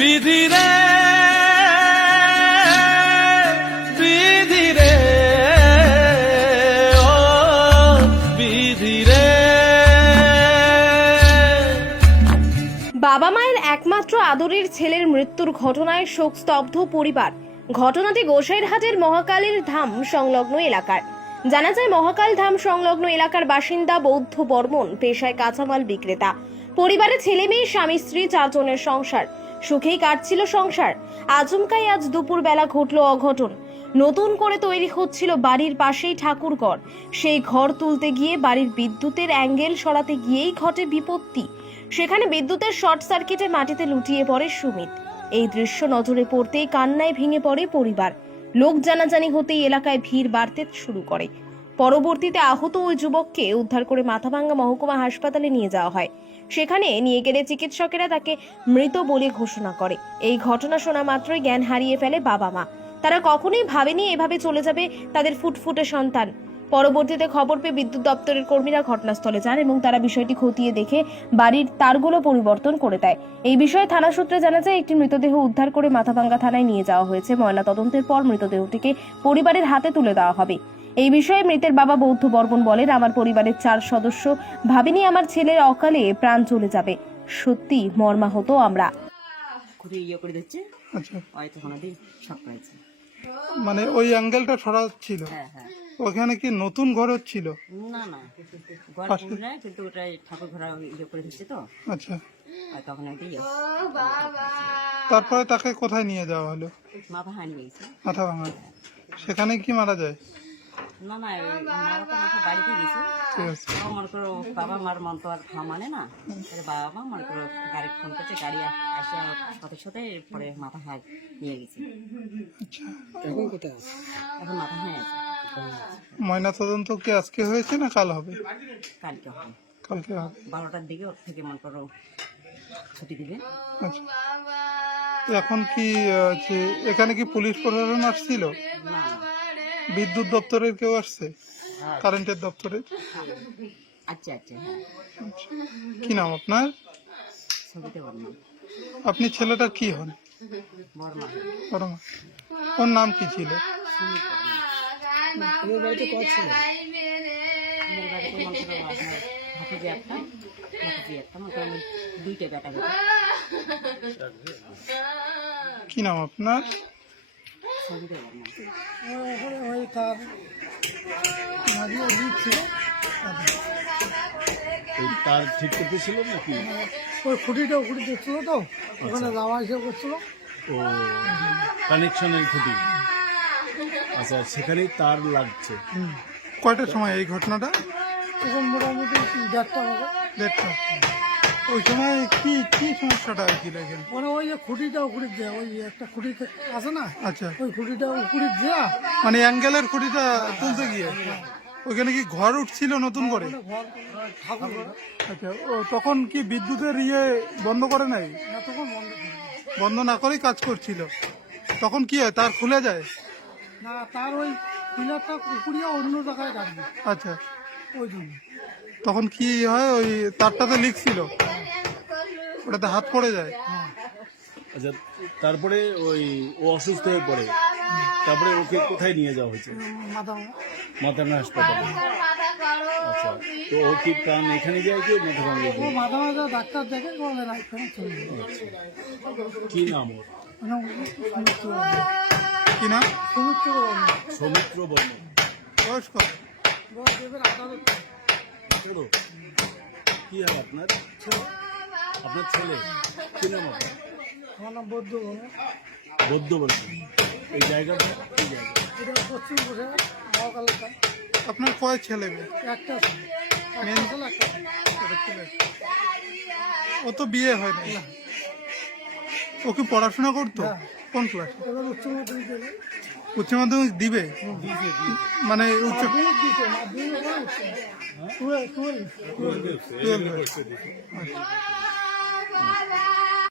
বিধি রে বিধি রে, ও বিধি রে। বাবা মায়ের একমাত্র আদরের ছেলের মৃত্যুর ঘটনায় শোকস্তব্ধ পরিবার। ঘটনাটি গোসাইরহাটের মহাকালীর ধাম সংলগ্ন এলাকার। জানা যায়, মহাকাল ধাম সংলগ্ন এলাকার বাসিন্দা বৌদ্ধ বর্মন পেশায় কাঁচামাল বিক্রেতা। পরিবারে ছেলে মেয়ে, স্বামী, স্ত্রী, চারজনের সংসার। সুখেই কাটছিল সংসার। আচমকাই আজ দুপুরবেলা ঘটল অঘটন। নতুন করে তৈরি হচ্ছিল বাড়ির পাশেই ঠাকুরঘর। সেই ঘর তুলতে গিয়ে বাড়ির বিদ্যুতের অ্যাঙ্গেল সরাতে গিয়েই ঘটে বিপত্তি। সেখানে বিদ্যুতের শর্ট সার্কিটে মাটিতে লুটিয়ে পড়ে সুমিত। এই দৃশ্য নজরে পড়তেই কান্নায় ভেঙে পড়ে পরিবার। লোক জানাজানি হতেই এলাকায় ভিড় বাড়তে শুরু করে। পরবর্তীতে আহত ওই যুবককে উদ্ধার করে মাথাভাঙ্গা মহকুমা হাসপাতালে নিয়ে যাওয়া হয়। সেখানে নিয়ে গেলে চিকিৎসকেরা তাকে মৃত বলে ঘোষণা করে। এই ঘটনা শোনা মাত্রই জ্ঞান হারিয়ে ফেলে বাবা মা। তারা কখনোই ভাবেনি এভাবে চলে যাবে তাদের ফুটফুটে সন্তান। পরবর্তীতে খবর পেয়ে বিদ্যুৎ দপ্তরের কর্মীরা ঘটনাস্থলে যান এবং তারা বিষয়টি খতিয়ে দেখে বাড়ির তারগুলো পরিবর্তন করে দেয়। এই বিষয়ে থানা সূত্রে জানা যায়, একটি মৃতদেহ উদ্ধার করে মাথাভাঙ্গা থানায় নিয়ে যাওয়া হয়েছে। ময়না তদন্তের পর মৃতদেহটিকে পরিবারের হাতে তুলে দেওয়া হবে। এই বিষয়ে মৃতের বাবা বৌদ্ধ বর্মন বলেন আমার পরিবারের চার সদস্য ভাবিনি আমার ছেলের অকালে প্রাণ চলে যাবে। সত্যি মর্মাহত আমরা। খুবই ইয়ে করে দিচ্ছে। আচ্ছা। শখ মানে ওই অ্যাঙ্গেলটা সরা ছিল। হ্যাঁ হ্যাঁ। ওখানে কি নতুন ঘর হচ্ছিল? না না। ঘর? কিন্তু ওটা ঠাকুর ঘোরা ইয়ে করে দিচ্ছে তো। আচ্ছা। আর তখন ইয়ে। তারপরে তাকে কোথায় নিয়ে যাওয়া হলো? মাথা ভাঙা। সেখানে কি মারা যায়? না না বাড়িতে গেছে। মনে করো বাবা মার মন তো আর মানে না। বাবা মা মনে করো গাড়ি ফোন করছে গাড়ি আসে সাথে পরে মাথা হাত নিয়ে গেছে। আচ্ছা। এখন কোথায় এখন মাথা হ্যাঁ আছে। ময়না তদন্ত কি আজকে হয়েছে না কাল হবে? কালকে হবে। কালকে হবে। বারোটার দিকে ওর থেকে মনে করো ছুটি দিবে। আচ্ছা। এখন কি এখানে কি পুলিশ প্রশাসন আসছিল? না বিদ্যুৎ দপ্তরের কেউ আসছে? কারেন্টের দপ্তরের আচ্ছা আচ্ছা। হ্যাঁ কি নাম আপনার? আপনি ছেলেটা কি হন? বর্মা। ওর নাম কি ছিল? মনে কি নাম আপনার? বললাম ওই তার এই তার ঠিক করতেছিল নাকি ওই খুঁটিটা খুঁটি দেখছিল তো ওখানে যাওয়া হিসেবে করছিল ও কানেকশনের খুঁটি আচ্ছা সেখানেই তার লাগছে কয়টার সময় এই ঘটনাটা তখন মোটামুটি দেড়টা হবে দেড়টা ওই সময় কি কি সমস্যাটা হয়েছিল এখানে মানে ওই যে খুঁটিটা দেয়া ওই একটা খুঁটি থে- আছে না? আচ্ছা। ওই খুঁটিটা দেয়া। মানে অ্যাঙ্গেলের খুঁটিটা তুলতে গিয়ে? ওইখানে কি ঘর উঠছিল নতুন করে। আচ্ছা ও তখন কি বিদ্যুতের ইয়ে বন্ধ করে নাই? তখন বন্ধ না করেই কাজ করছিল। তখন কি হয় তার খুলে যায়? না তার ওই পিলারটা অন্য জায়গায় রাখবে। আচ্ছা। ওই জন্য। তখন কি হয় ওই তারটাতে লিক ছিল? ওটাতে হাত পড়ে যায়। আচ্ছা তারপরে ওই ও অসুস্থ হয়ে পড়ে। তারপরে ওকে কোথায় নিয়ে যাওয়া হয়েছে? মাথা হাসপাতালে আচ্ছা তো ও কি প্রাণ এখানে যায় কি ডাক্তার দেখে বলে চলে কি নাম ওর? সৌমিত্র বর্মন। কি না সৌমিত্র বর্মন। সৌমিত্র বর্মন। বয়স কত? বল দেবের আদালত ছোট কি হয় আপনার? আপনার ছেলে? কি নাম আমার নাম বৌদ্ধ। বৌদ্ধ বর্মন এই জায়গাটা? কি জায়গা এটা পশ্চিম বসে আপনার কয় ছেলে মেয়ে? একটা আছে। ছেলে, একটা ছেলে। ও তো বিয়ে হয় না। ও কি পড়াশোনা করতো? কোন ক্লাস উচ্চ মাধ্যমিক উচ্চ মাধ্যমিক দিবে? মানে উচ্চ এবার উচ্চ। টুয়েলভ। Twelve twelve